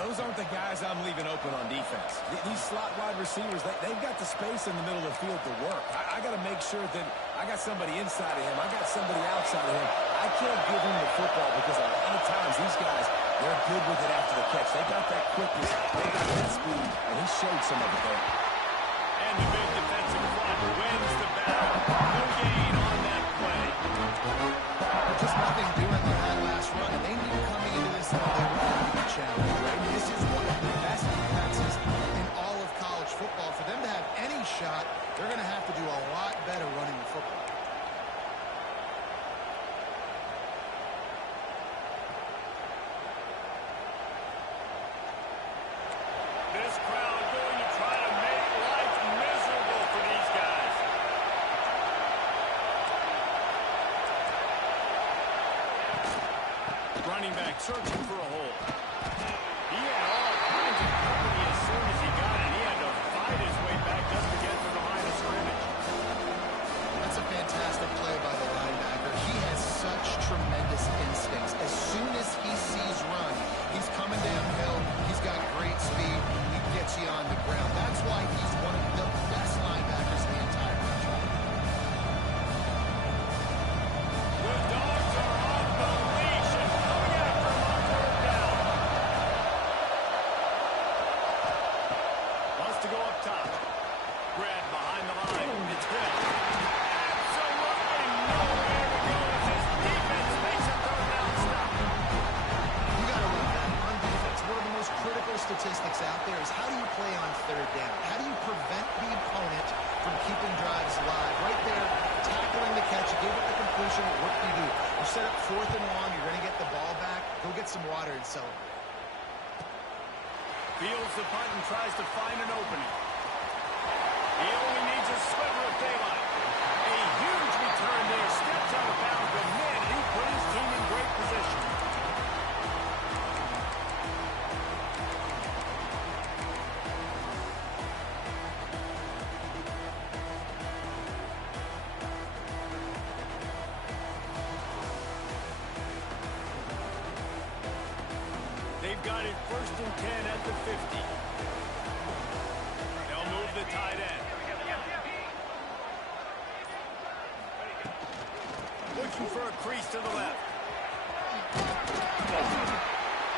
those aren't the guys I'm leaving open on defense. These slot wide receivers, they've got the space in the middle of the field to work. I got to make sure that I got somebody inside of him. I got somebody outside of him. I can't give him the football because a lot of times these guys, they're good with it after the catch. They got that quickness. They got that speed, and he showed some of it there. And the big defensive front wins the battle. No gain on that play. Just nothing doing on that last run, and they knew coming into this that they were going to be challenged, right? This is one of the best defenses in all of college football. For them to have any shot, they're going to have to do a lot better running the football. This crowd going to try to make life miserable for these guys. Running back searching for a hole. He had all kinds of company as soon as he got it. He had to fight his way back just to get to the line of scrimmage. That's a fantastic play by the linebacker. He has such tremendous instincts. As soon as he sees run, he's coming downhill. He's got great speed. He gets you on the ground. That's why he's one of the best linebackers in the entire country. The dogs are off the leash and coming after him on third down. Wants to go up top. Brad behind the line. It's good. Absolutely nowhere to go as his defense makes a third down stop. You got to run that on defense. One of the most critical statistics out there is how do you play on third down? How do you prevent the opponent from keeping drives alive? Right there, tackling the catch, you gave it the completion. What do? You set up 4th and long. You're going to get the ball back. Go get some water and celebrate. Fields the punt and tries to find an opening. He only needs a sliver of daylight. A huge return there. Steps out of bounds, but man, he put his team in great position. They've got it 1st and 10 at the 50. They'll move the tight end. Looking for a crease to the left.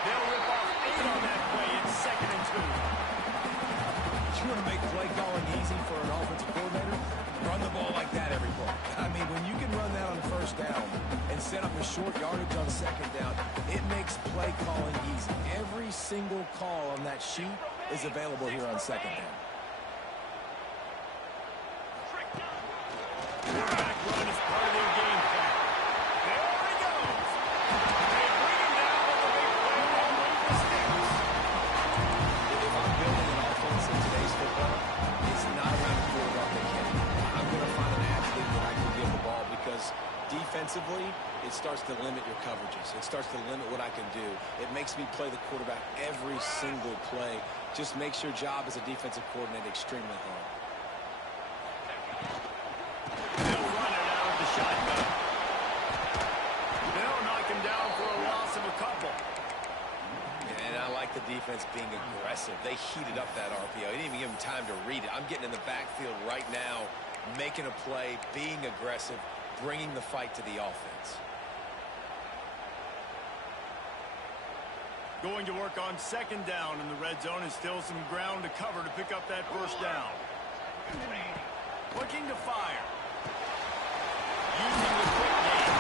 They'll rip off 8 on that play. It's 2nd and 2. You want to make play calling easy for an offensive coordinator? Run the ball like that every play. I mean, when you can run that on 1st down and set up a short yardage on 2nd down, it makes play calling easy. Every single call on that sheet is available here on 2nd down. Quarterback run is part of their game plan. There he goes. They bring him down with the big play. They move the sticks. If I'm building an offense in today's football, it's not around the quarterback they can. I'm going to find an athlete that I can give the ball because defensively, it starts to limit your coverages. It starts to limit what I can do. It makes me play the quarterback every single play. Just makes your job as a defensive coordinator extremely hard. They'll run it out of the shotgun. They'll knock him down for a loss of a couple. And I like the defense being aggressive. They heated up that RPO. They didn't even give him time to read it. I'm getting in the backfield right now, making a play, being aggressive, bringing the fight to the offense. Going to work on 2nd down in the red zone and still some ground to cover to pick up that 1st down. Looking to fire. Using the quick game.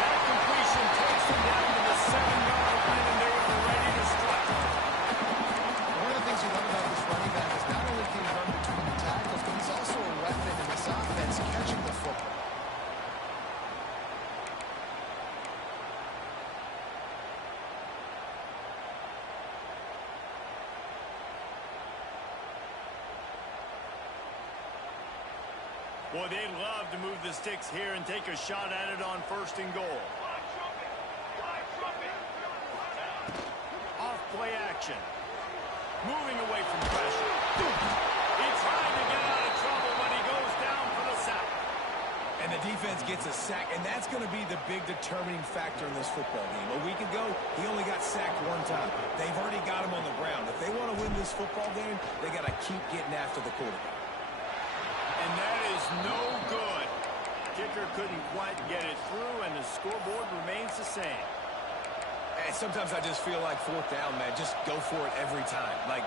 That completion takes him down to the 7-yard line, and they're ready to strike. One of the things you love about this running back is not only can he run between the tackles, but he's also a weapon in this offense catching the football. Boy, they'd love to move the sticks here and take a shot at it on 1st and goal. Off play action. Moving away from pressure. He tried to get out of trouble when he goes down for the sack. And the defense gets a sack, and that's going to be the big determining factor in this football game. A week ago, he only got sacked one time. They've already got him on the ground. If they want to win this football game, they got to keep getting after the quarterback. And that is no good. Kicker couldn't quite get it through, and the scoreboard remains the same. And sometimes I just feel like fourth down, man. Just go for it every time. Like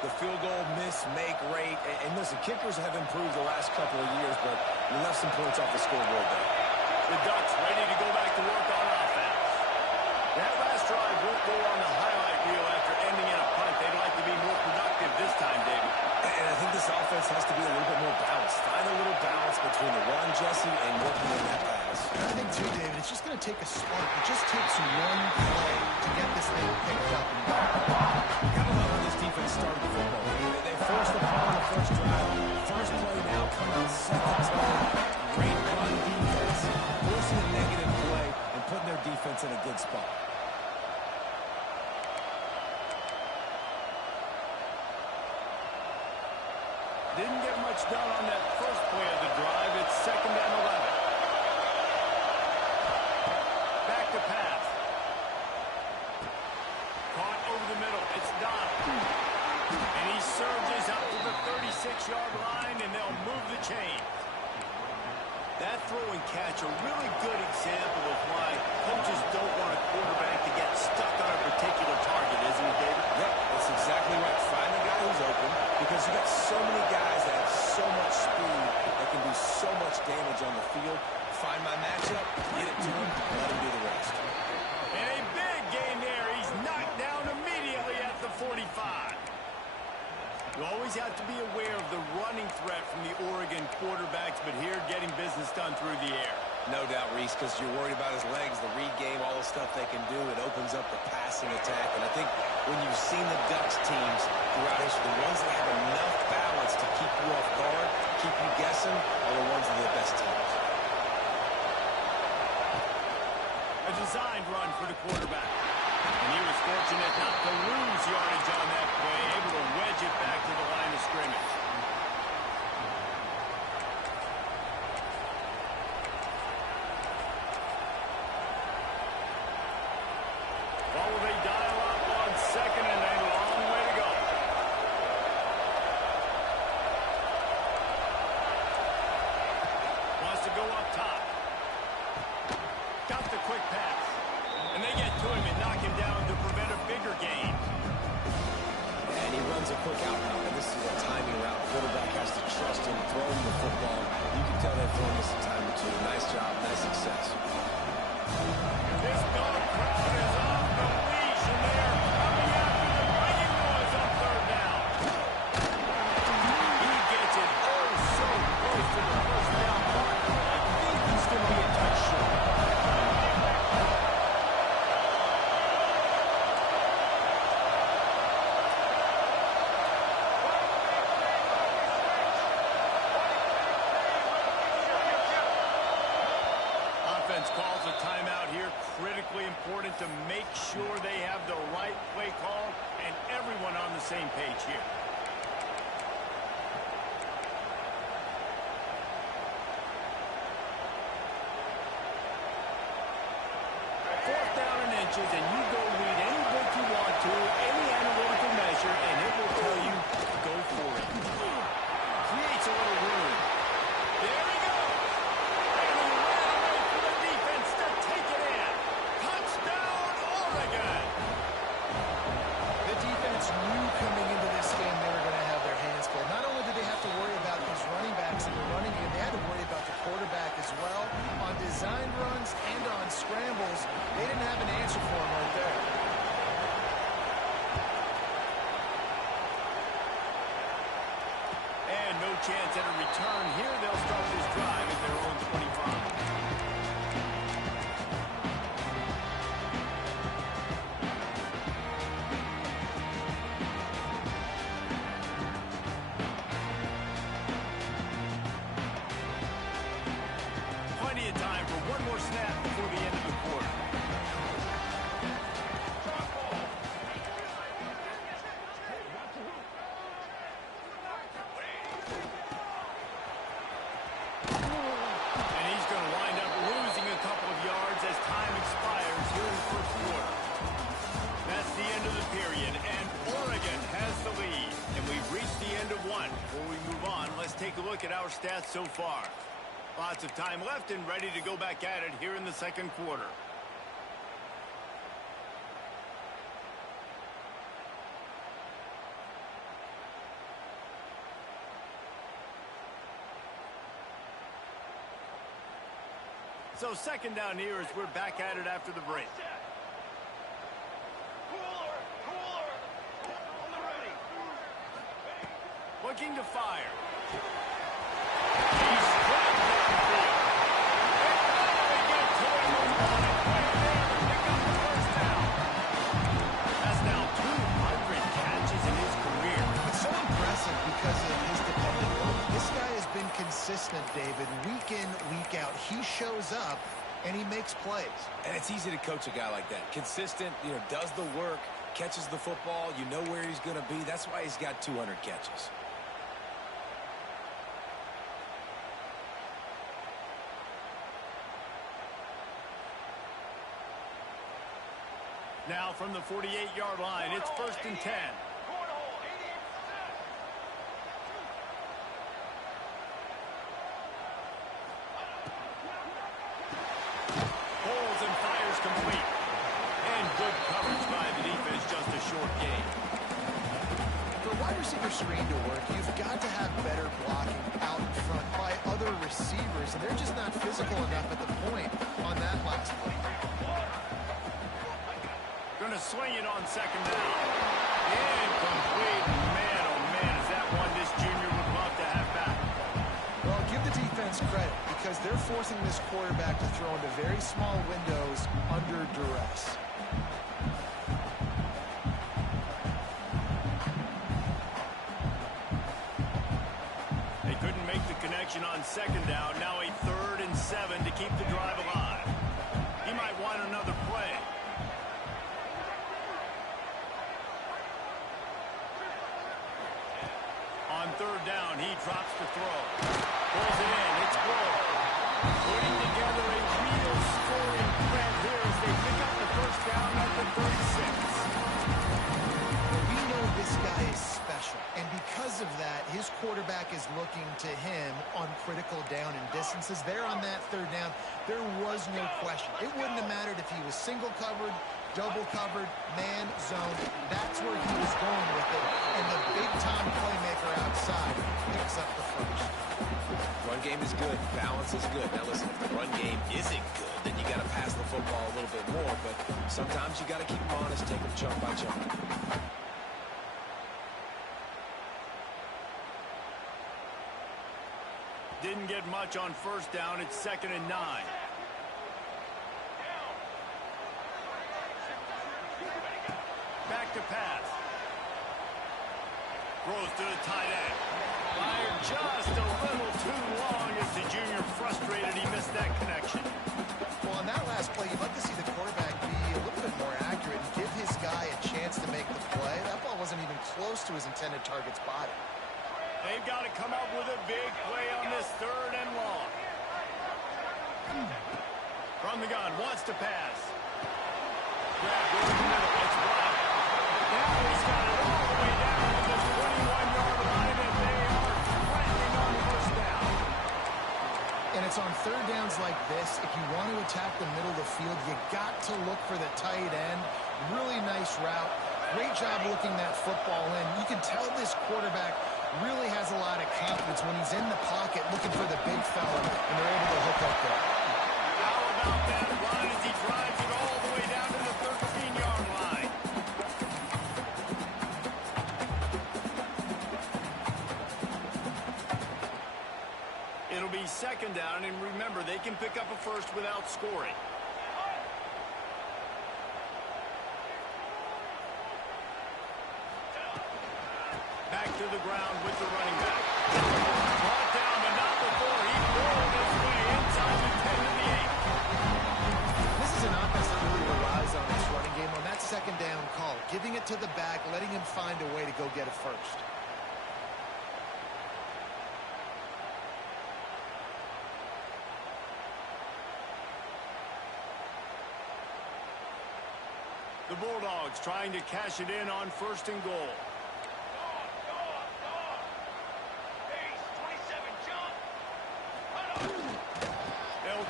the field goal miss, make rate. And listen, kickers have improved the last couple of years, but we left some points off the scoreboard there. The Ducks ready to go back to work on offense. That last drive won't go on the highlight reel after ending in a punt. They'd like to be more productive this time, David. And I think this offense has to be a little bit more balanced. Find a little balance between the run, Jesse, and working on that pass. I think, too, David, it's just going to take a spark. It just takes one play to get this thing picked up. You got to love how this defense started the football game. They forced the ball on the first drive. First play now, come out second play. Great run defense. Forcing a negative play and putting their defense in a good spot. Didn't get much done on that first play of the drive. It's 2nd and 11. Back to pass. Caught over the middle. It's Donald. And he surges up to the 36-yard line, and they'll move the chains. That throw and catch, a really good example of why coaches don't want a quarterback to get stuck on a particular target, isn't it, David? Yep, that's exactly right. Find the guy who's open, because you got so many guys that have so much speed that can do so much damage on the field. Find my matchup, get it to him, let him do the rest. And a big gain there. He's knocked down immediately at the 45. You always have to be aware of the running threat from the Oregon quarterbacks, but here getting business done through the air. No doubt, Reese, because you're worried about his legs, the read game, all the stuff they can do. It opens up the passing attack. And I think when you've seen the Ducks teams throughout history, the ones that have enough balance to keep you off guard, keep you guessing, are the ones that are the best teams. A designed run for the quarterback. And he was fortunate not to lose yardage on that play, able to wedge it back to the line of scrimmage. Well, they dial up on 2nd and a long way to go. Wants to go up top. Got the quick pass. And they get to him and knock him down to prevent a bigger gain. And he runs a quick out route, and this is a timing route. Quarterback has to trust him, throw him the football. You can tell they've thrown this a time or two. Nice job, nice success. This dog crowd is off the leash, and they are coming after the breaking noise on 3rd down. He gets it oh so close to the first down mark. I think he's going to be a touch short. Calls a timeout here. Critically important to make sure they have the right play call and everyone on the same page here. Fourth down and inches, and you go read any book you want to, any analytical measure, and it will tell you go for it. Creates a little room. There he goes. Knew coming into this game they were going to have their hands full. Not only did they have to worry about these running backs in the running game, they had to worry about the quarterback as well. On design runs and on scrambles, they didn't have an answer for him right there. And no chance at a return here. They'll start this drive at their own 25. our stats so far. Lots of time left and ready to go back at it here in the second quarter. So second down here as we're back at it after the break. Looking to fire. He's struck downfield. They get to him on it right there to pick up the first down. That's now 200 catches in his career. It's so impressive because of his dependability. This guy has been consistent, David, week in, week out. He shows up and he makes plays. And it's easy to coach a guy like that. Consistent, does the work, catches the football, you know where he's going to be. That's why he's got 200 catches. Now from the 48-yard line, it's 1st and 10. Pulls and fires complete. And good coverage by the defense, just a short gain. For a wide receiver screen to work, you've got to have better blocking out in front by other receivers, and they're just not physical enough at the point on that last play. Going to swing it on second down. Incomplete. Man, oh man, is that one this junior would love to have back. Well, give the defense credit because they're forcing this quarterback to throw into very small windows under duress. They couldn't make the connection on second down. Now a 3rd and 7 to keep the drive alive. He might want another play. On 3rd down, he drops the throw. Pulls it in. It's Bull. Putting together a real scoring threat here as they pick up the first down at the 36. We know this guy is special, and because of that, his quarterback is looking to him on critical down and distances. There on that 3rd down, there was no question. It wouldn't have mattered if he was single covered, double covered, man, zone. That's where he was going with it. And the big-time playmaker outside picks up the first. Run game is good. Balance is good. Now, listen, if the run game isn't good, then you got to pass the football a little bit more. But sometimes you got to keep them honest, take them chunk by chunk. Didn't get much on 1st down. It's 2nd and 9. Back to pass. Throws to the tight end. Fired just a little too long as the junior frustrated he missed that connection. Well, on that last play, you'd like to see the quarterback be a little bit more accurate and give his guy a chance to make the play. That ball wasn't even close to his intended target's body. They've got to come up with a big play on this 3rd and long. From the gun, wants to pass. Grab over the middle, it's blocked. Now he's got it all the way down to the 21-yard line, and they are threatening on 1st down. And it's on 3rd downs like this, if you want to attack the middle of the field, you got to look for the tight end. Really nice route. Great job looking that football in. You can tell this quarterback really has a lot of confidence when he's in the pocket looking for the big fella, and they're able to hook up there. How about that run as he drives it all the way down to the 13-yard line? It'll be 2nd down, and remember, they can pick up a first without scoring. Back to the ground with the running back. Brought down, but not before he rolled his way inside the 10 to the 8. This is an offense that really relies on its running game on that 2nd down call, giving it to the back, letting him find a way to go get a first. The Bulldogs trying to cash it in on 1st and goal.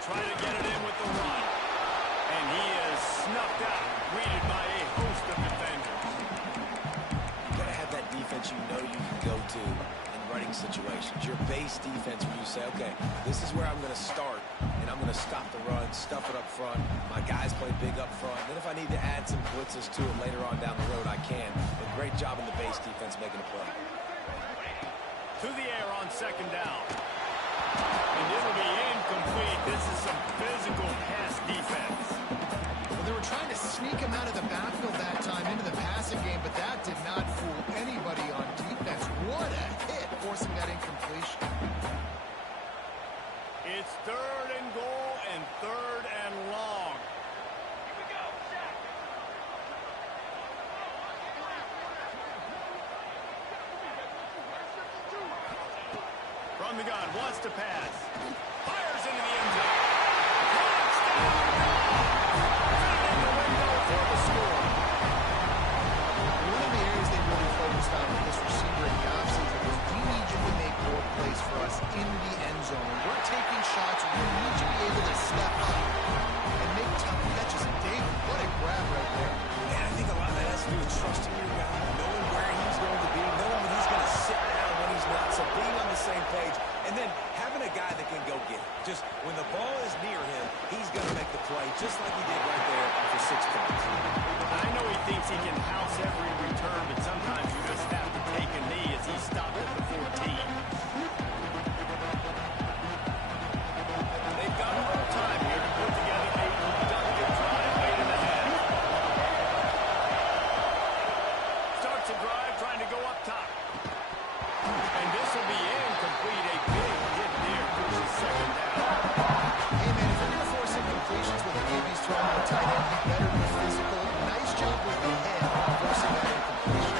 try to get it in with the run. And he is snuffed out, greeted by a host of defenders. You got to have that defense you know you can go to in running situations. Your base defense where you say, okay, this is where I'm going to start, and I'm going to stop the run, stuff it up front. My guys play big up front. Then if I need to add some blitzes to it later on down the road, I can. But great job in the base defense making a play. To the air on second down. And it'll be incomplete. This is some physical pass defense. Well, they were trying to sneak him out of the backfield that time into the passing game, but that did not fool anybody on defense. What a hit, forcing that incompletion. It's third and goal and third and long. Here we go, Shaq. From the gun, wants to pass. Fires into the end zone. Touchdown! Fitting the window for the score. One of the areas they really focused on with this receiver in the offseason was we need you to make more plays for us in the end zone. When we're taking shots, we need you to be able to step up and make tough catches. And David, what a grab right there. And I think a lot of that has to do with trusting your guy, knowing where he's going to be, knowing when he's going to sit down, when he's not, so being on the same page, and then having a guy that can go get it. Just when the ball is near him, he's going to make the play, just like he did right there for 6 points. I know he thinks he can house every return, but sometimes you just have to take a knee as he stopped at the 14. They've got a little time here to put together a productive drive late in the half. Starts a drive trying to go up top. And this will be incomplete. A big hit there, pushes second down. Hey, man, if you're going to force incompletions with the QB's throwing on a tight end, you better be physical. Nice job with the head forcing that incompletion.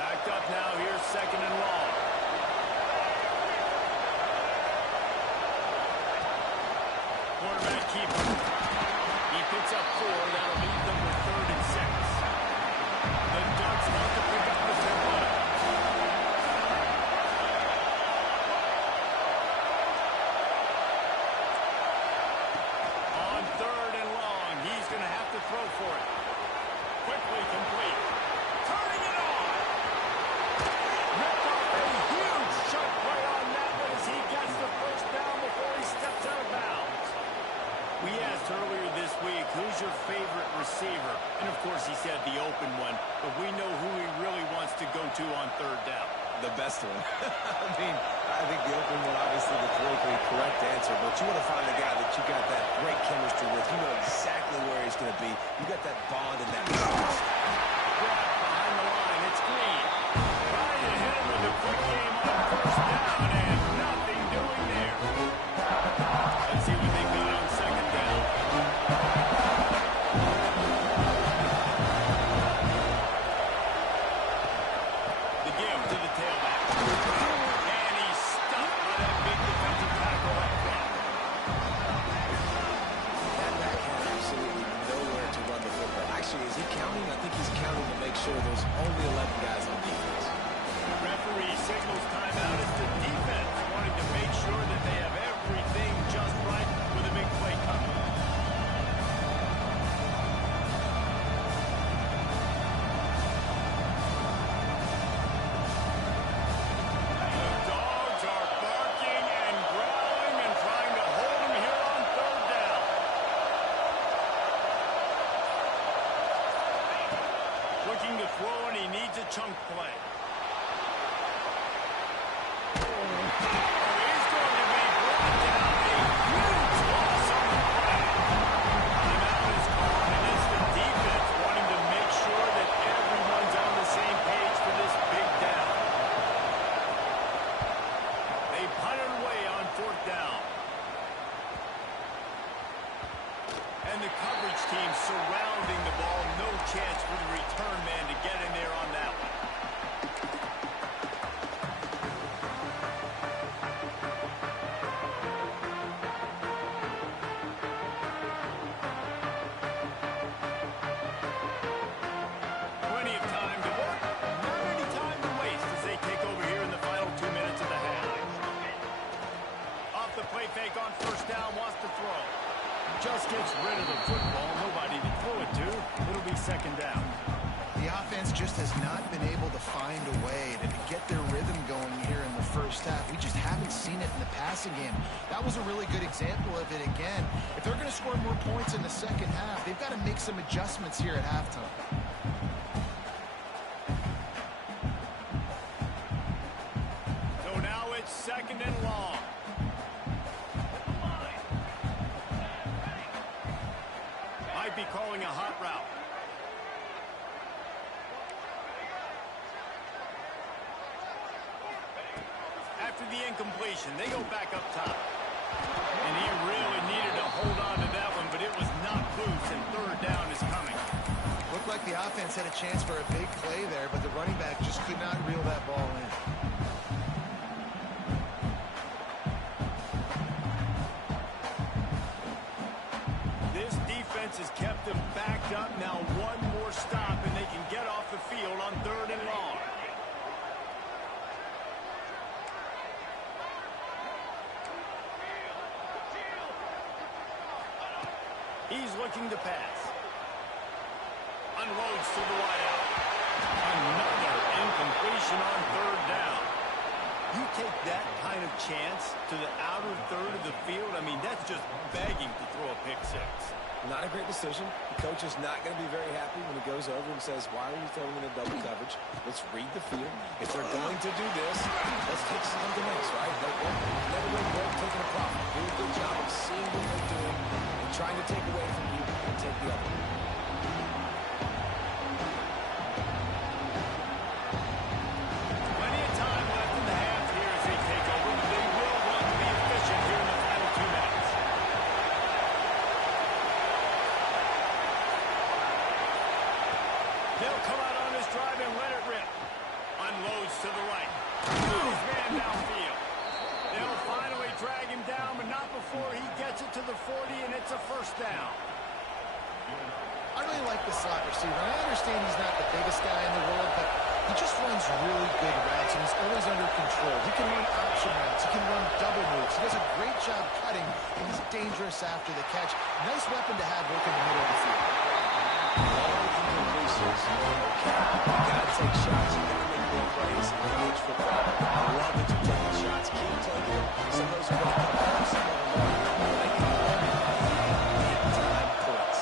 Backed up now. Here's second and long. Quarterback keeper. He picks up 4. That'll leave them with third and 6. The Ducks want to pick up the fifth one. On third and long, he's going to have to throw for it. Quickly complete. Turning it on. Ripped off a huge shot play on that one as he gets the first down before he steps out of bounds. We asked earlier this week, who's your favorite receiver? And of course he said the open one, but we know who he really wants to go to on third down. The best one. I think the open one, obviously the politically correct answer, but you want to find a guy that you got that great chemistry with. You know exactly where he's going to be. You got that bond and that trust. Behind the line, it's Green. Trying to hit him with a quick game on first down, and nothing doing there. Let's see what they got on second down. The give to the tailback. And he's stuffed by that big defensive tackle up front. That back had absolutely nowhere to run the football. Actually, is he counting? I think he's counting to make sure there's only 11 guys on defense. Referee signals timeout as the defense wanting to make sure that they have everything just right with a big play coming. The Dogs are barking and growling and trying to hold him here on third down. Looking to throw, and he needs a chunk play. He's going to be brought down. A huge loss on the play. Timeout is called, and it's the defense wanting to make sure that everyone's on the same page for this big down. They punt it away on fourth down. And the coverage team surrounding the ball. No chance for the return man to get in there on that one. the play fake on first down, wants to throw. Just gets rid of the football. Nobody to throw it to. It'll be second down. The offense just has not been able to find a way to get their rhythm going here in the first half. We just haven't seen it in the passing game. That was a really good example of it again. If they're going to score more points in the second half, they've got to make some adjustments here at halftime. So now it's second and long. Might be calling a hot route. After the incompletion, they go back up top. And he really needed to hold on to that one, but it was not loose, and third down is coming. Looked like the offense had a chance for a big play there, but the running back just could not reel that ball in. This defense has kept them backed up. Now one more stop, and they can get off the field on third and long. He's looking to pass. Unloads to the wideout. Another incompletion on third down. You take that kind of chance to the outer third of the field, I mean, that's just begging to throw a pick six. Not a great decision. The coach is not going to be very happy when he goes over and says, why are you throwing in a double coverage? Let's read the field. If they're going to do this, let's take something else, right? Never really work taking a profit. Do a good job of seeing what they're doing and trying to take away from you and take the other one. Plenty of time left in the half here as they take over, but they will want to be efficient here in the final 2 minutes. They'll come out on this drive and let it rip. Unloads to the right. Moves man downfield. They'll finally drag him down, but not before he gets it to the 40, and it's a first down. I really like the slot receiver. I understand he's not the biggest guy in the world, but he just runs really good routes, and he's always under control. He can run option routes. He can run double moves. He does a great job cutting, and he's dangerous after the catch. Nice weapon to have working in the middle of the field. You gotta take shots. You gotta make big plays in college football. I love that you're taking shots. Keep taking them. Some of those are going to come home. Some of them are making big-time points.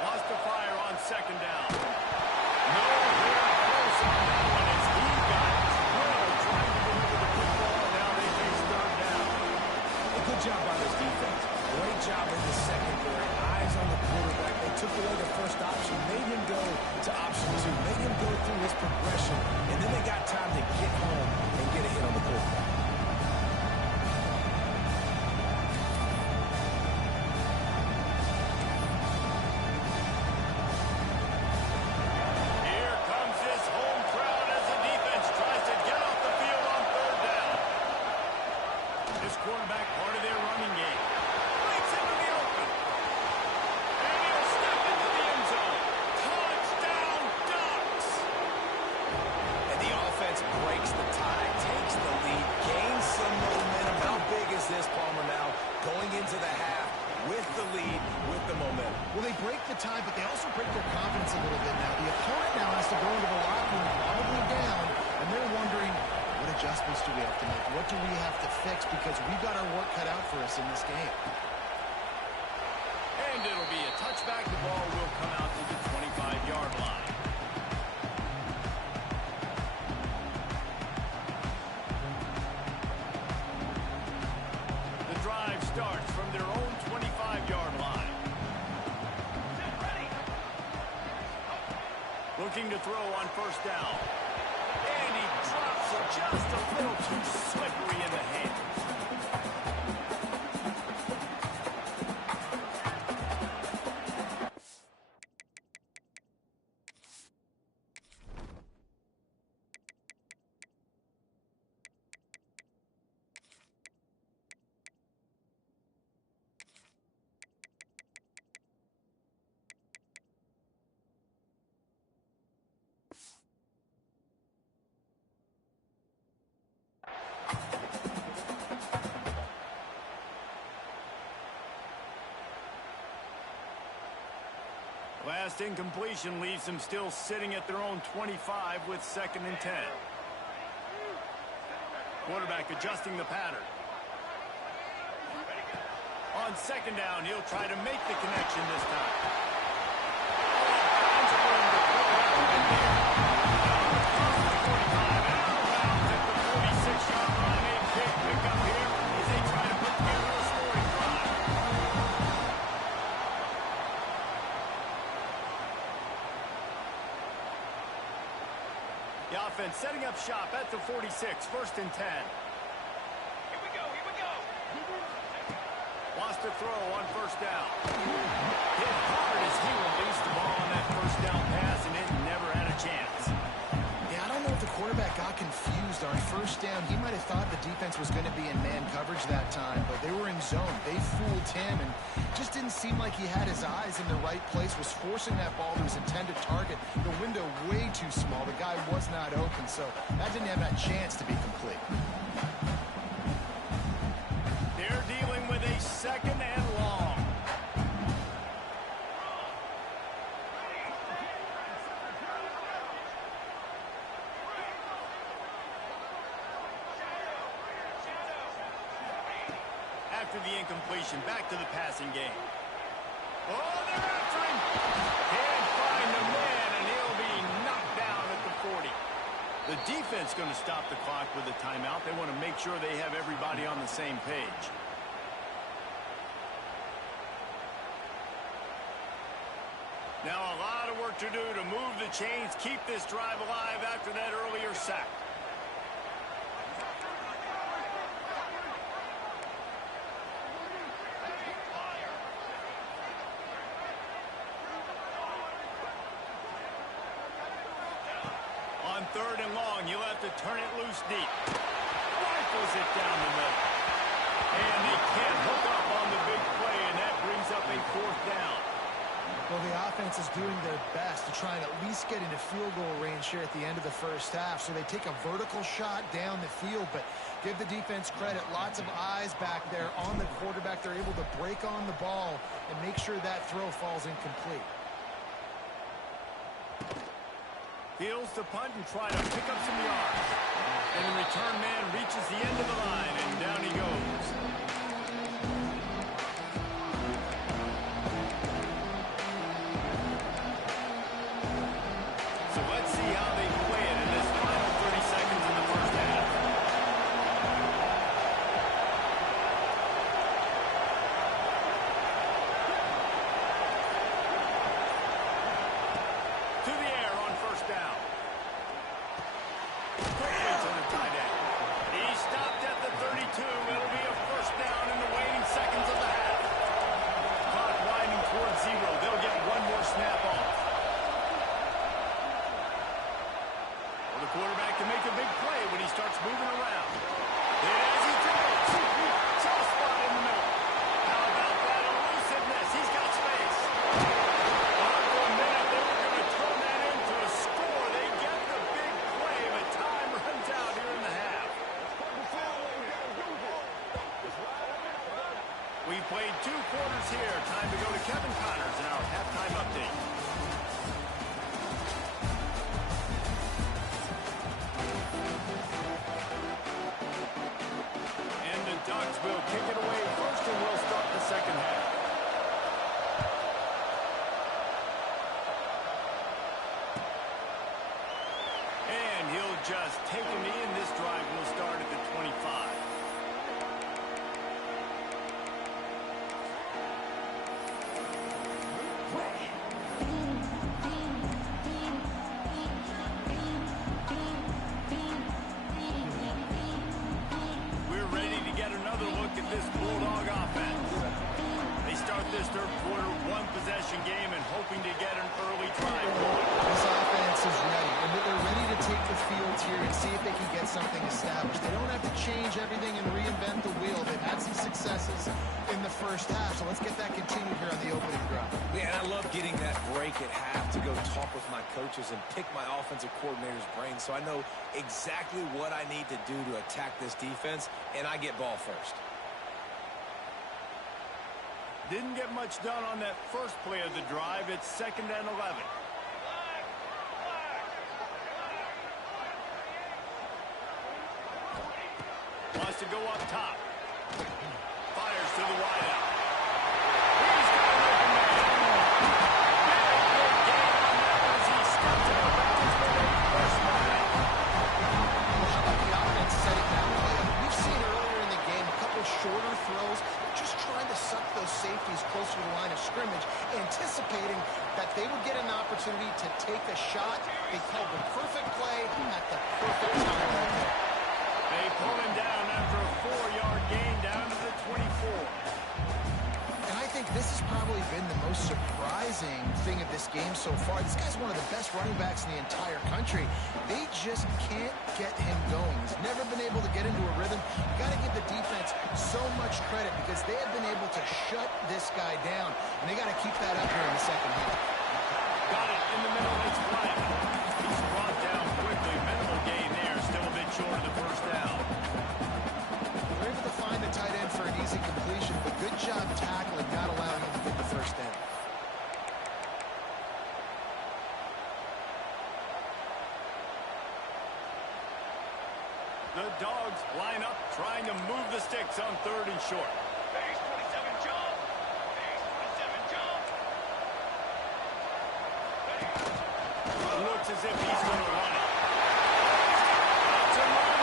Wants to fire on second down. No, they're close on that one as he got drilled trying to deliver the football. Now they face third down. A good job by this defense. Great job in the secondary. Eyes on the quarterback. They took away the first option, made him go to option 2, made him go through his progression, and then they got time to get home and get a hit on the quarterback. Here comes this home crowd as the defense tries to get off the field on third down. This quarterback part of their running game. Breaks into the open. And he'll step into the end zone. Touchdown, Ducks! And the offense breaks the tie, takes the lead, gains some momentum. How big is this, Palmer, now? Going into the half with the lead, with the momentum. Well, they break the tie, but they also break their confidence a little bit now. The opponent now has to go into the locker room probably down, and they're wondering, what adjustments do we have to make? What do we have to fix? Because we've got our work cut out for us in this game. And it'll be a touchback. The ball will come out to the 25-yard line. The drive starts from their own 25-yard line. Looking to throw on first down. And he drops it just a little too slippery in the hand. first incompletion leaves them still sitting at their own 25 with 2nd and 10. Quarterback adjusting the pattern. On 2nd down, he'll try to make the connection this time. Finds a room to pull it out in there. Across the 45, out of bounds at the 46-yard line. A big pickup here as they try to put together a scoring drive. The offense setting up shop at the 46, 1st and 10. Wants to throw on 1st down. Hit hard as he released the ball on that 1st down pass, and it never had a chance. Yeah, I don't know if the quarterback got confused on 1st down. He might have thought the defense was going to be in man coverage that time, but they were in zone. They fooled him, and just didn't seem like he had his eyes in the right place, was forcing that ball to his intended target. The window way too small. The guy was not open, so that didn't have that chance to be complete. They're dealing with a 2nd and long. After the incompletion, back to the passing game. Oh, they're after him. Can't find the man, and he'll be knocked down at the 40. The defense going to stop the clock with a timeout. They want to make sure they have everybody on the same page. Now a lot of work to do to move the chains, keep this drive alive after that earlier sack. On 3rd and long, you'll have to turn it loose deep. Rifles it down the middle. And they can't hook up on the big play, and that brings up a 4th down. Well, the offense is doing their best to try and at least get into field goal range here at the end of the 1st half. So they take a vertical shot down the field, but give the defense credit. Lots of eyes back there on the quarterback. They're able to break on the ball and make sure that throw falls incomplete. Fields to punt and try to pick up some yards. And the return man reaches the end of the line, and down he goes. So let's see how they play it in this final 30 seconds in the 1st half. To the air on 1st down. Quickly to the tight end. He stopped at the 32. It'll be a 1st down in the waning seconds of the half. Clock winding towards 0. They'll get one more snap off. Well, the quarterback can make a big play when he starts moving around. And as he throws, tough spot in the middle. How about that elusiveness? He's got space. For a minute, they were going to turn that into a score. They get the big play, but time runs out here in the half. We've played 2 quarters here. Time to go to Kevin Connors in our halftime update. And the Ducks will kick it away first, and we'll start the 2nd half. And he'll just take a knee, and this drive will start at the 25. We're ready to get another look at this Bulldog offense. They start this 3rd quarter, 1-possession game, and hoping to get an early drive. This offense is ready, and they're ready to take the field here and see if they can get something established. They don't have to change everything and reinvent the wheel. They've had some successes in the 1st half, so let's get that continued here on the opening drive. Yeah, and I love getting that break at half to go talk with my coaches and pick my offensive coordinator's brain so I know exactly what I need to do to attack this defense, and I get ball first. Didn't get much done on that first play of the drive. It's 2nd and 11. Wants to go up top. Fires to the wideout. He's got an open man. Big gain on that one as he stepped out of bounds with a first down. Well, how about the offense setting that play up? We've seen earlier in the game a couple shorter throws, just trying to suck those safeties closer to the line of scrimmage, anticipating that they would get an opportunity to take a shot. They called the perfect play at the perfect time right there. They pull him down after a 4-yard gain down to the 24. And I think this has probably been the most surprising thing of this game so far. This guy's one of the best running backs in the entire country. They just can't get him going. He's never been able to get into a rhythm. You got to give the defense so much credit because they have been able to shut this guy down. And they got to keep that up here in the second half. Got it in the middle. It's Bryant. He's brought down quickly. Minimal gain there. Still a bit short of the first down. They're able to find the tight end for an easy completion, but good job tackling, not allowing him to get the first down. The Dogs line up, trying to move the sticks on 3rd and short. Base 27 jump. Base 27 jump. Looks as if he's going to run it. It's a run.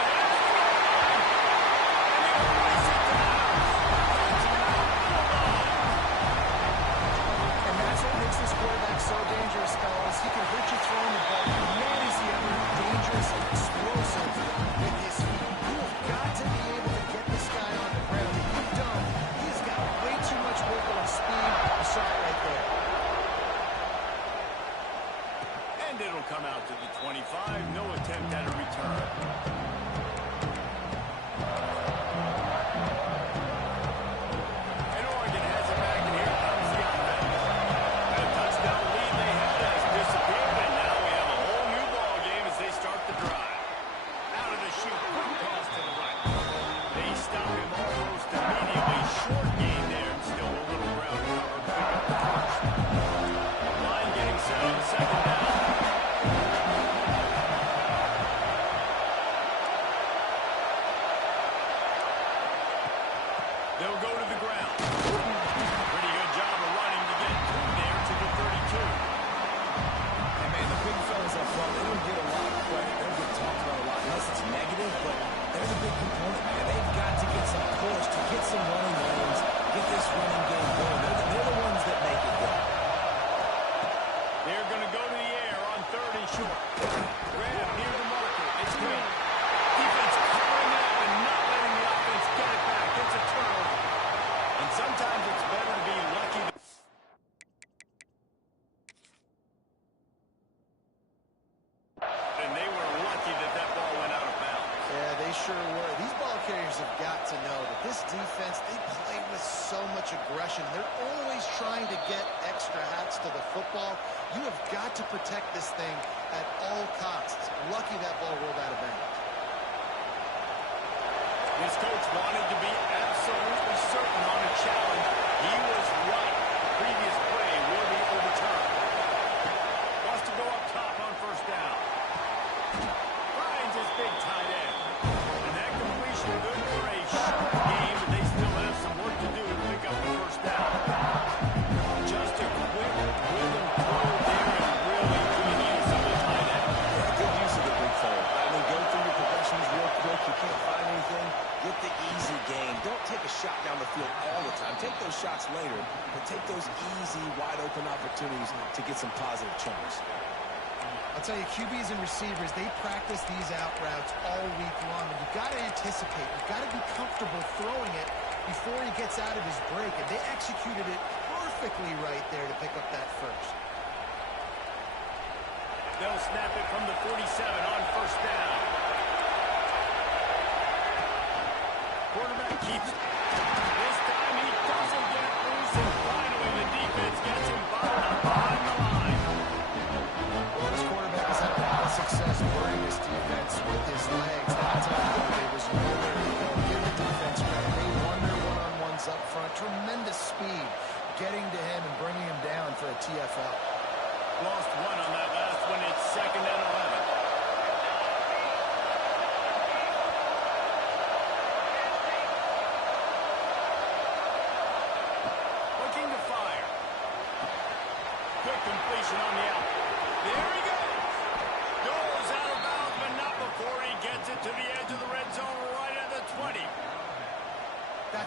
And that's what makes this quarterback so dangerous, fellas. He can hurt you throwing the ball. Man, is he ever dangerous and explosive with his feet. You have got to be able to get this guy on the ground. If you don't, he's got way too much work on speed. You saw it right there. And it'll come out to the 25. No attempt at a return. They'll go to the ground. Pretty good job of running to get through there to the 32. And man, the big fellas up front, they don't get a lot of credit. They don't get talked about a lot unless it's negative, but there's a big component, man. They've got to get some push, to get some running lanes, get this running game going. They're the ones that make it go. They're going to go to the air on 3rd and short. Graham near the marker. It's Green. Defense covering up and not letting the offense get it back. It's a turnover. And sometimes it's better to be lucky. And they were lucky that that ball went out of bounds. Yeah, they sure were. These ball carriers have got to know that this defense, they play with so much aggression. They're always trying to get extra hats to the football. You have got to protect this thing at all costs. Lucky that ball rolled out of bounds. His coach wanted to be absolutely certain on a challenge. He was right. The previous play will be overturned. Wants to go up top on 1st down. Finds his big tight end. And that completion good for a short game, but they still have some work to do to pick up the 1st down. Just a quick rhythm throw there and really good use of the tight end. Yeah, good use of the big fella. I mean, go through your progressions real quick. You can't find anything. Get the easy gain. Don't take a shot down the field all the time. Take those shots later, but take those easy, wide-open opportunities to get some positive chunks. I'll tell you, QBs and receivers, they practice these out routes all week long. And you've got to anticipate. You've got to be comfortable throwing it before he gets out of his break. And they executed it perfectly right there to pick up that first. They'll snap it from the 47 on 1st down. Quarterback keeps it. This time he doesn't get loose, and finally the defense gets him bottled up behind the line. Well, this quarterback has had a lot of success burning this defense with his legs. That time, though, there was nowhere to go. Give the defense credit. They won their one-on-ones up front. Tremendous speed.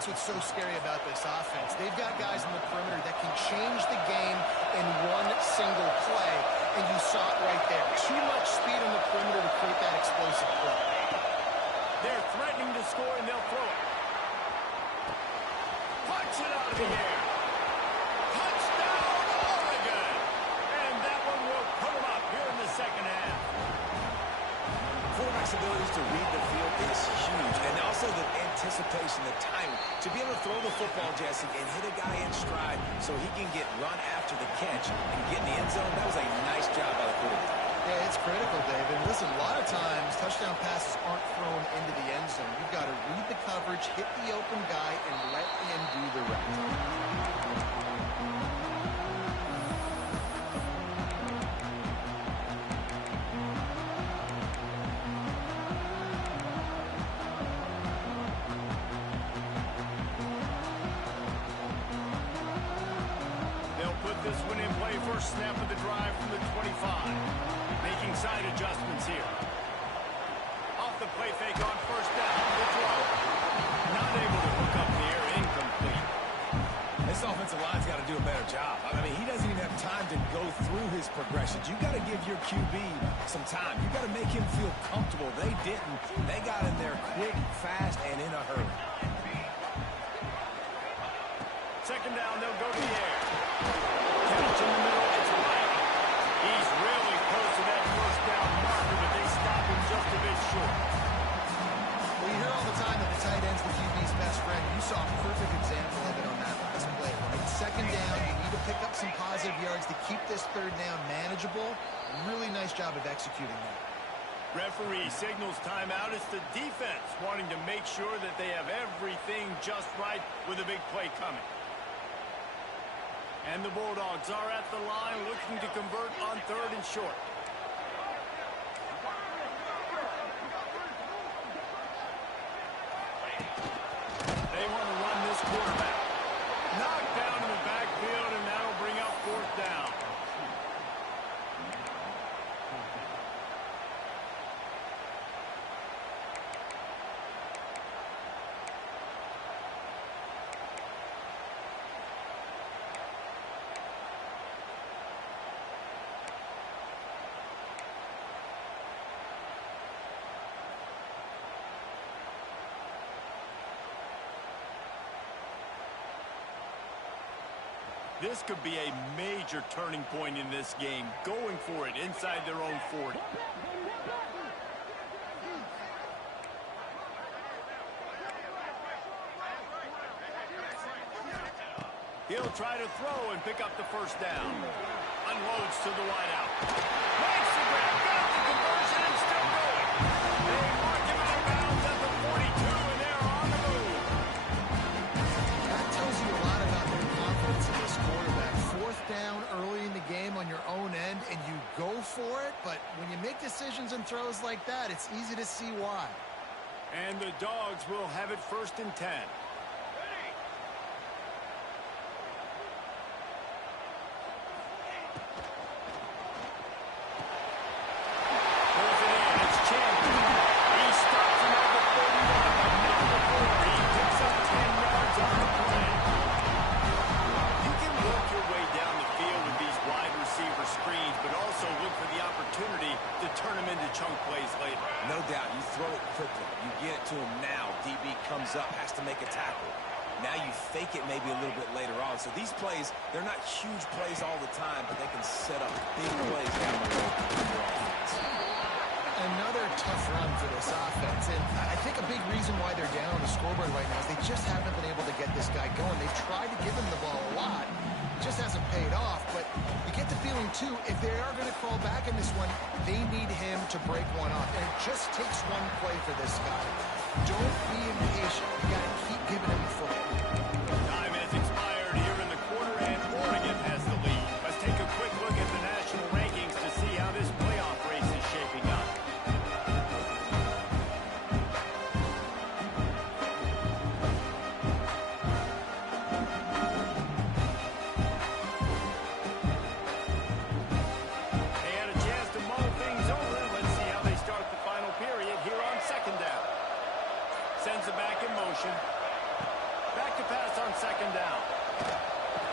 that's what's so scary about this offense. They've got guys in the perimeter that can change the game in one single play, and you saw it right there. Too much speed on the perimeter to create that explosive play. They're threatening to score, and they'll throw it. Punch it out of the air. Touchdown, Oregon! And that one will put them up here in the second half. Quarterback's abilities to read the field is huge, and also the anticipation, the timing. To be able to throw the football, Jesse, and hit a guy in stride so he can get run after the catch and get in the end zone, that was a nice job by the quarterback. Yeah, it's critical, David. Listen, a lot of times touchdown passes aren't thrown into the end zone. You've got to read the coverage, hit the open guy, and let him do the rest. This one in play, first snap of the drive from the 25. Making side adjustments here. Off the play fake on first down. The throw. Not able to hook up the air. Incomplete. This offensive line's got to do a better job. I mean, he doesn't even have time to go through his progressions. You got to give your QB some time. You got to make him feel comfortable. They didn't. They got in there quick, fast, and in a hurry. Second down, they'll go to the air. Catch in the middle, it's right. He's really close to that first down marker, but they stop him just a bit short. Well, you hear all the time that the tight end's the QB's best friend. You saw a perfect example of it on that last play, right? Second down, you need to pick up some positive yards to keep this third down manageable. Really nice job of executing that. Referee signals timeout. It's the defense wanting to make sure that they have everything just right with a big play coming. And the Bulldogs are at the line looking to convert on third and short. They want to run this quarterback. Knocked down in the backfield, and that'll bring up fourth down. This could be a major turning point in this game, going for it inside their own 40. He'll try to throw and pick up the first down. Unloads to the wideout. Makes the grab, got the conversion, and still going. They mark him out of bounds at the 42, and they're on the move. That tells you a lot about their confidence in this quarterback. Fourth down early in the game on your own end, and you go for it, but when you make decisions and throws like that, it's easy to see why. And the Dogs will have it first and 10. Up, has to make a tackle. Now you fake it maybe a little bit later on. So these plays, they're not huge plays all the time, but they can set up big plays down the road for your offense. Another tough run for this offense, and I think a big reason why they're down on the scoreboard right now is they just haven't been able to get this guy going. They've tried to give him the ball a lot. It just hasn't paid off, but you get the feeling, too, if they are going to crawl back in this one, they need him to break one off, and it just takes one play for this guy. Don't be impatient. You got to keep giving him the football. Time has expired here in the quarter, and Oregon has the lead. Let's take a quick look at the national rankings to see how this playoff race is shaping up. They had a chance to mull things over. Let's see how they start the final period here on second down. Sends it back in motion. to pass on second down.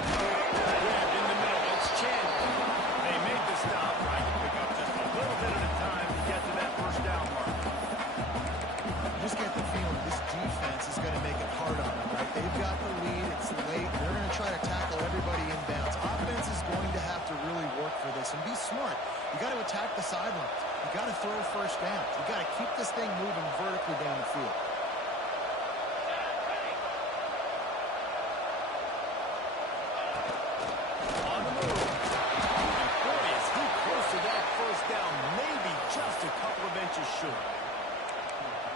Grabbed in the middle. It's Chandler. They made the stop, trying to pick up just a little bit at a time to get to that first down mark. You just get the feeling this defense is going to make it hard on them, right? They've got the lead. It's late. They're going to try to tackle everybody inbounds. Offense is going to have to really work for this and be smart. You got to attack the sidelines. You got to throw first downs. You got to keep this thing moving vertically down the field. On the move. And boy, is he close to that first down. Maybe just a couple of inches short.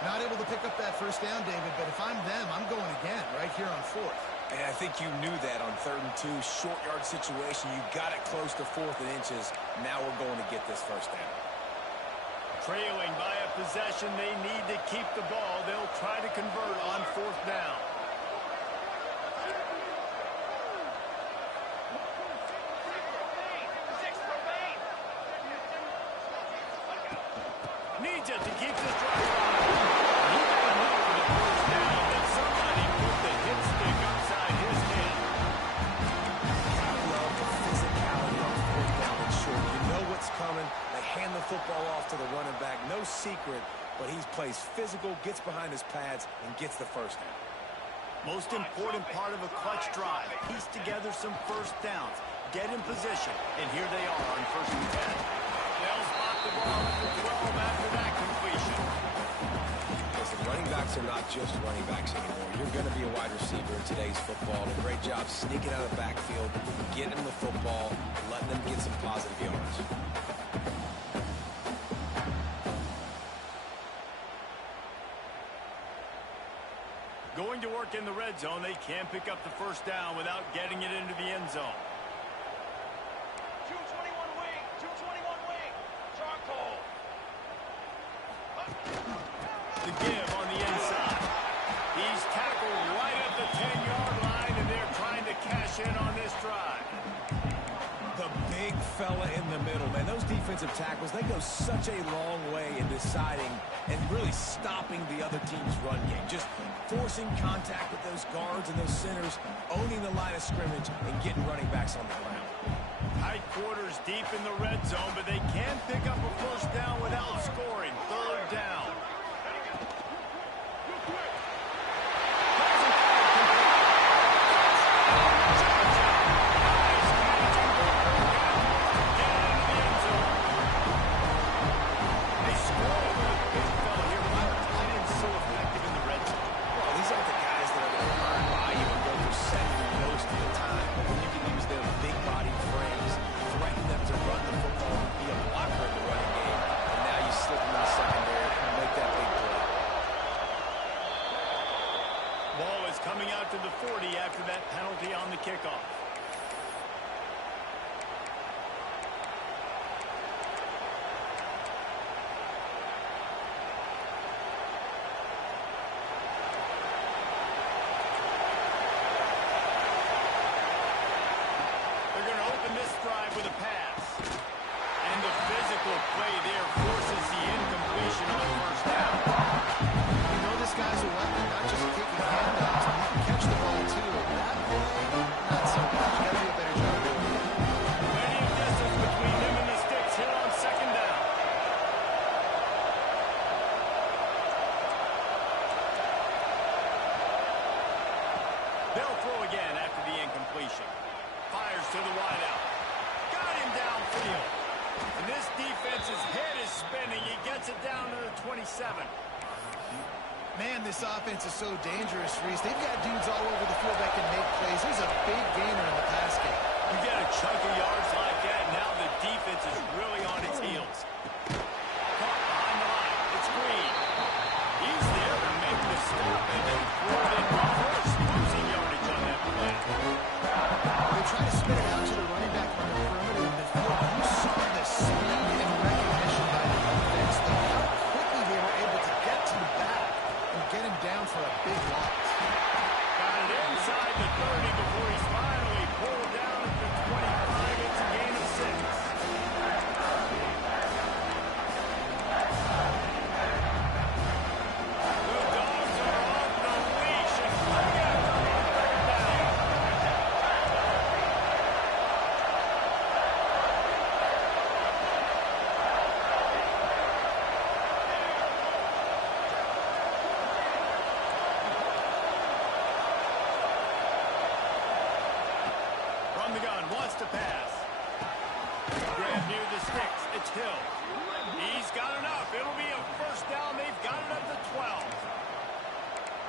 Not able to pick up that first down, David, but if I'm them, I'm going again right here on fourth. And I think you knew that on 3rd and 2, short yard situation. You got it close to 4th and inches. Now we're going to get this first down. Trailing by a possession, they need to keep the ball. They'll try to convert on 4th down. Needs it to keep this drive alive. He got enough for the first down, but somebody put the hit stick upside his head. I love the physicality on 4th down and short. You know what's coming. They hand the football off to the running back. No secret, but he plays physical, gets behind his pads, and gets the first down. Most important part of a clutch drive. Piece together some first downs. Get in position. And here they are on 1st and 10. They'll spot the ball at the 12 after that completion. Listen, running backs are not just running backs anymore. You're going to be a wide receiver in today's football. And a great job sneaking out of the backfield, getting them the football, letting them get some positive yards. Going to work in the red zone. They can't pick up the first down without getting it into the end zone. 221 wing, 221 wing, charcoal. The give on the inside. He's tackled right at the 10-yard line, and they're trying to cash in on this drive. The big fella in the middle, man. Those defensive tackles, they go such a long way in deciding and really stopping the other team's run game. Just forcing contact with those guards and those centers, owning the line of scrimmage, and getting running backs on the ground. Tight quarters deep in the red zone, but they can pick up a first down without scoring. 3rd down. Coming out to the 40 after that penalty on the kickoff. They're going to open this drive with a pass. And the physical play there forces the incompletion on 1st down. You know this guy's a weapon, not just kicking handoffs, but he can catch the ball too. That play, not so much. Got to do a better job doing it. Plenty of distance between him and the sticks here on 2nd down. They'll throw again after the incompletion. Fires to the wideout. Got him downfield. And this defense's head is spinning. He gets it down to the 27. Man, this offense is so dangerous, Reese. They've got dudes all over the field that can make plays. There's a big gainer in the pass game. You get a chunk of yards like that, now the defense is really on its heels. Caught behind the line. It's Green. He's there to make the stop, and they throw it in reverse, losing yardage on that play. They try to spit it out to the running back on the perimeter of the field. You saw the speed and recognition by the defense, though, how quickly they were able to get to the back and get him down for a big loss. Got it inside the 30 before he's finally pulled down at the 25. It's a gain of 6. to pass. Grab near the sticks. It's Hill. He's got enough. It'll be a first down. They've got it up to 12.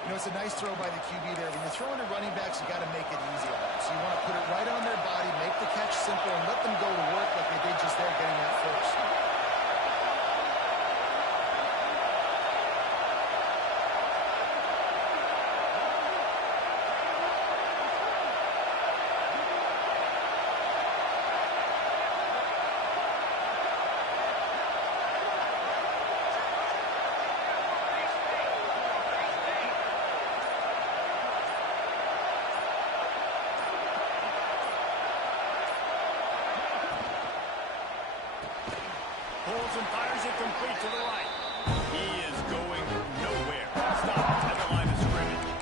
You know, it's a nice throw by the QB there. When you're throwing to running backs, you got to make it easy on them. So you want to put it right on their body, make the catch simple, and let them go to work like they did just there getting that first. Pulls and fires it complete to the right. He is going nowhere. Stopped at the line of scrimmage.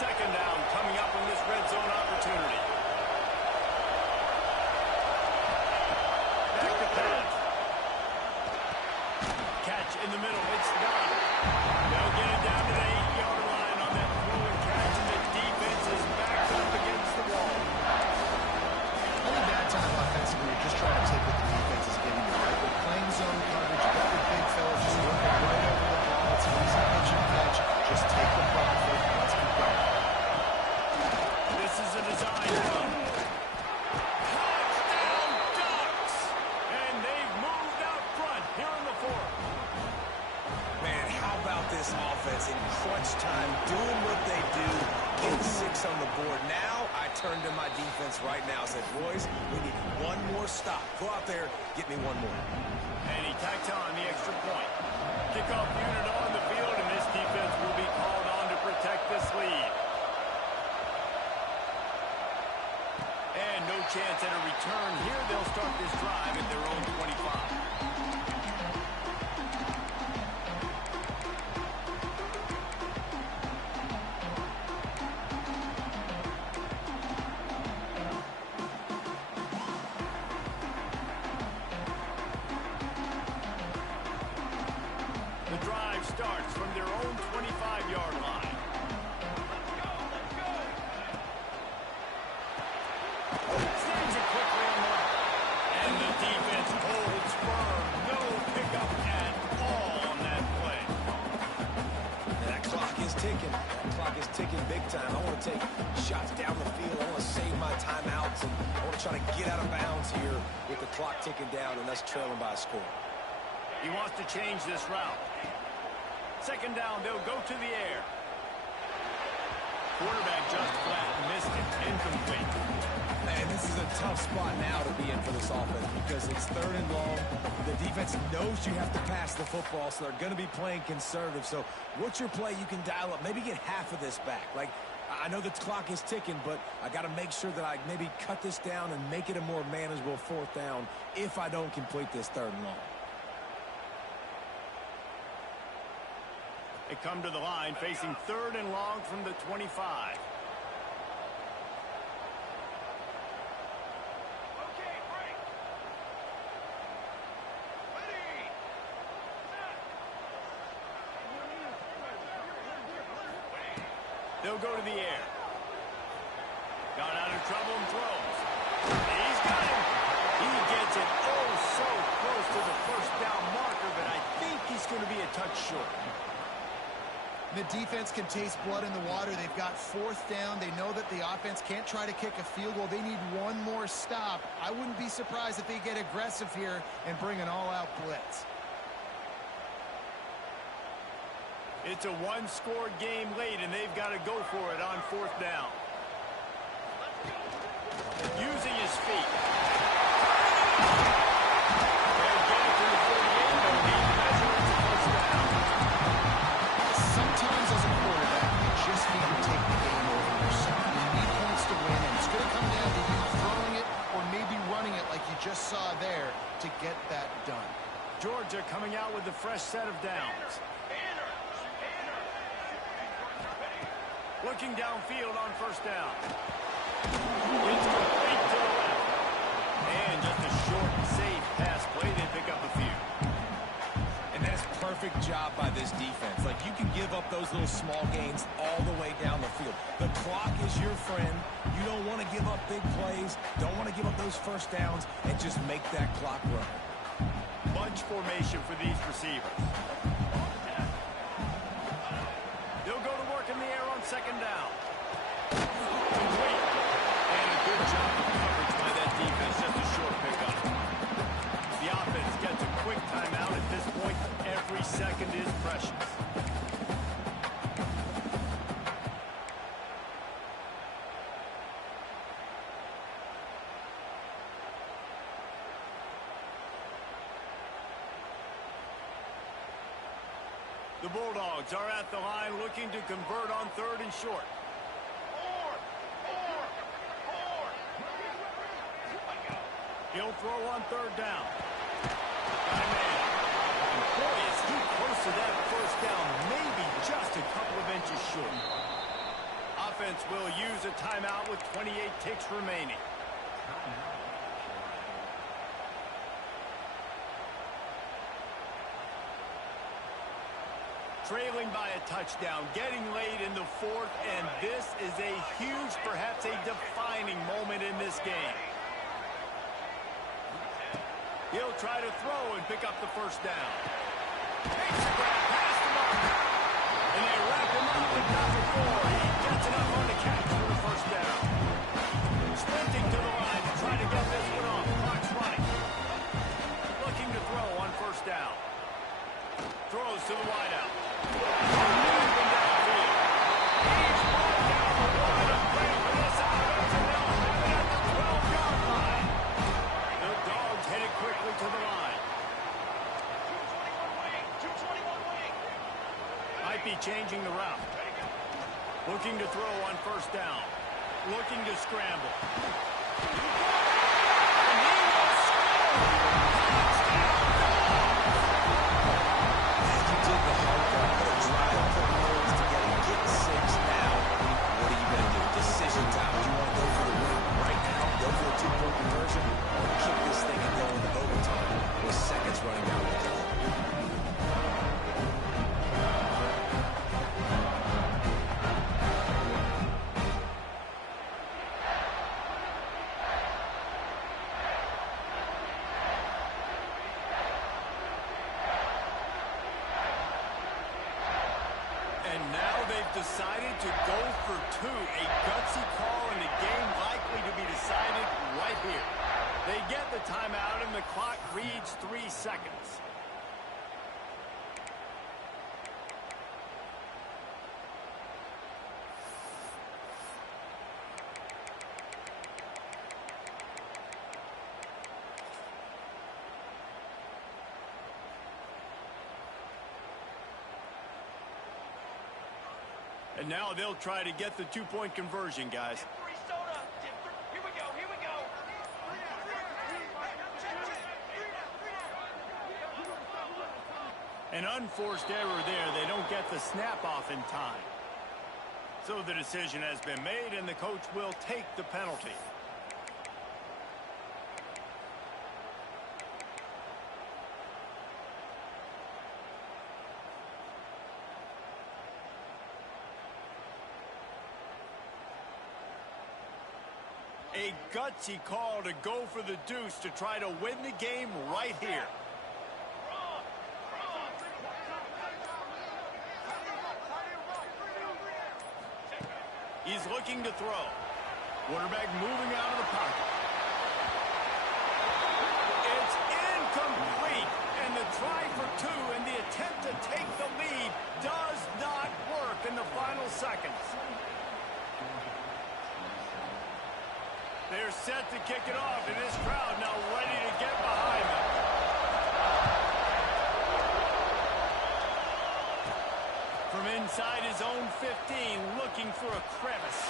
Second down coming up on this red zone opportunity. Back to pass. Catch in the middle. It's done. They'll get it down to the 8-yard line on that throw and catch, and the defense is backed up against the wall. Only bad time offensively, you're just trying to take what the defense is giving you, right? With playing zone coverage, you got the big fellas just working right over the ball. It's an easy pitch and catch. Just take the profit. Let's keep going. This is a design run. Touchdown Ducks! And they've moved out front here in the fourth. Man, how about this offense in crunch time, doing what they do, getting 6 on the board. Now I turn to my defense right now and said, boys, we need one more stop. Go out there, get me one more. And he tacked on the extra point. Kickoff unit on the field, and this defense will be called on to protect this lead. And no chance at a return here. They'll start this drive at their own 25. The drive starts from their own 25-yard line. Snags it quickly on the left. And the defense holds firm. No pickup at all on that play. And that clock is ticking. That clock is ticking big time. I want to take shots down the field. I want to save my timeouts, and I want to try to get out of bounds here with the clock ticking down and us trailing by a score. He wants to change this route. Second down, they'll go to the air. Quarterback just flat missed it. Incomplete. Man, this is a tough spot now to be in for this offense because it's 3rd and long. The defense knows you have to pass the football, so they're going to be playing conservative. So what's your play you can dial up? Maybe get half of this back. Like, I know the clock is ticking, but I got to make sure that I maybe cut this down and make it a more manageable 4th down if I don't complete this 3rd and long. They come to the line facing 3rd and long from the 25. Okay, break. Ready. They'll go to the air. Got out of trouble and throws. He's got him. He gets it oh so close to the first down marker, but I think he's going to be a touch short. The defense can taste blood in the water. They've got 4th down. They know that the offense can't try to kick a field goal. They need one more stop. I wouldn't be surprised if they get aggressive here and bring an all-out blitz. It's a one-score game late, and they've got to go for it on 4th down. Using his feet. They'll get it to the 48, but he measures the first down. Sometimes as a quarterback, you just need to take the game over yourself. You need points to win, and it's going to come down to you throwing it or maybe running it like you just saw there to get that done. Georgia coming out with a fresh set of downs. Looking downfield on first down. It's complete to the left. And just a short, safe pass play. They pick up a few. And that's perfect. perfect job by this defense. Like, you can give up those little small gains all the way down the field. The clock is your friend. You don't want to give up big plays, don't want to give up those first downs, and just make that clock run. Bunch formation for these receivers. They'll go to work in the air on second down. Complete. And a good job of coverage by that defense. Just a short pickup. The offense gets a quick timeout. At this point, every second is precious. The Bulldogs are at the line looking to convert on third and short. He'll throw on third down. Got a man. And boy, is he close to that first down, maybe just a couple of inches short. Offense will use a timeout with 28 ticks remaining. Trailing by a touchdown, getting late in the fourth, and this is a huge, perhaps a defining moment in this game. He'll try to throw and pick up the first down. Takes a grab past the mark. And they wrap him up at number 4. He gets enough on the catch for the first down. Sprinting to the line to try to get this one off. Clock's running. Looking to throw on first down. Throws to the wideout. Moving downfield. He's brought down the wide of play for this offense, and they'll have it at the 12-yard line. The Dogs headed quickly to the line. 221 wing. Might be changing the route. Looking to throw on first down. Looking to scramble. And he will score! You did the hard part. Put a drive, put words together, get 6 now. What are you going to do? Decision time. Do you want to go for the win right now, go for a 2-point conversion, or kick this thing and go into overtime with seconds running down the clock? And now they've decided to go for 2. A gutsy call in the game likely to be decided right here. They get the timeout and the clock reads 3 seconds. And now they'll try to get the 2-point conversion, guys. Free soda. Here we go. Here we go. An unforced error there. They don't get the snap off in time. So the decision has been made, and the coach will take the penalty. A gutsy call to go for the deuce to try to win the game right here. He's looking to throw. Quarterback moving out of the pocket. It's incomplete. And the try for 2 and the attempt to take the lead does not work in the final seconds. They're set to kick it off, and this crowd now ready to get behind them. From inside his own 15, looking for a crevice.